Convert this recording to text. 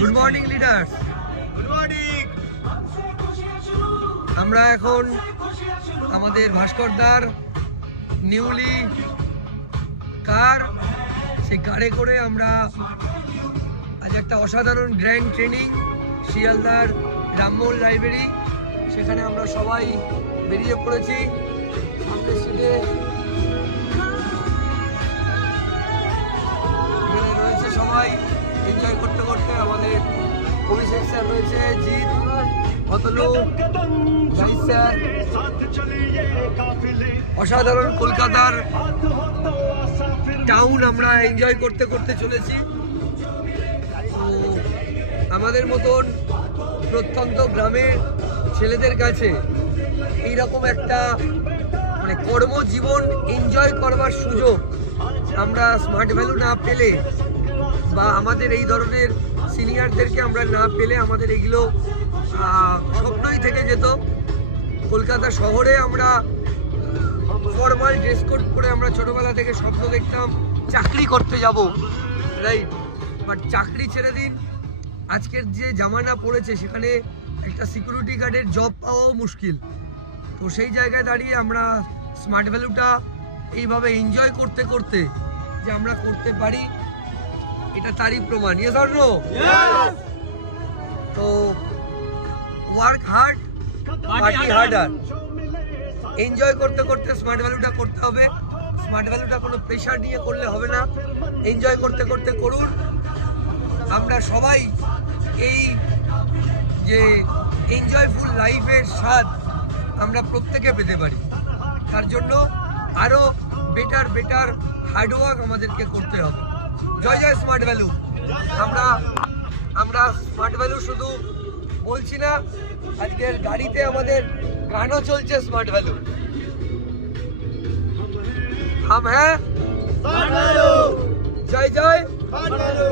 Good morning leaders, good morning. আমরা এখন আমাদের ভাস্করদার নিউলি কার, সেই কারে করে আমরা আজ একটা অসাধারণ গ্র্যান্ড ট্রেনিং শিয়ালদার রামমোহন লাইব্রেরি, সেখানে আমরা সবাই বেরিয়ে পড়েছি। সামনের সিটে রয়েছে সবাই এনজয় করতে করতে। আমাদের অভিষেক স্যার রয়েছে, জিৎ, অতনু, জাহিদ স্যার। অসাধারণ কলকাতার টাউন আমরা এনজয় করতে করতে চলেছি। আমাদের মতন প্রত্যন্ত গ্রামের ছেলেদের কাছে এইরকম একটা মানে কর্মজীবন এনজয় করবার সুযোগ আমরা স্মার্ট ভ্যালু না পেলে বা আমাদের এই ধরনের সিনিয়রদেরকে আমরা না পেলে আমাদের এগুলো স্বপ্নই থেকে যেত। কলকাতা শহরে আমরা ফর্মাল ড্রেস কোড পরে আমরা ছোটবেলা থেকে স্বপ্ন দেখতাম চাকরি করতে যাব, রাইট? বাট চাকরি ছেড়ে দিন, আজকের যে জামানা পড়েছে সেখানে একটা সিকিউরিটি গার্ডের জব পাওয়াও মুশকিল। তো সেই জায়গায় দাঁড়িয়ে আমরা স্মার্ট ভ্যালুটা এইভাবে এনজয় করতে করতে যে আমরা করতে পারি, এটা তারই প্রমাণ। Yes or no? তো work hard, party harder. Enjoy করতে করতে স্মার্ট ভ্যালুটা করতে হবে। স্মার্ট ভ্যালুটা কোনো প্রেশার নিয়ে করলে হবে না, এনজয় করতে করতে করুন। আমরা সবাই এই যে এনজয়ফুল লাইফের স্বাদ আমরা প্রত্যেকে পেতে পারি, তার জন্য আরও বেটার হার্ডওয়ার্ক আমাদেরকে করতে হবে। জয় জয় স্মার্ট ভ্যালু। আমরা স্মার্ট ভ্যালু শুধু বলছি না, আজকের গাড়িতে আমাদের গানও চলছে স্মার্ট ভ্যালু। হাম হ্যাঁ, জয় জয় স্মার্ট ভ্যালু।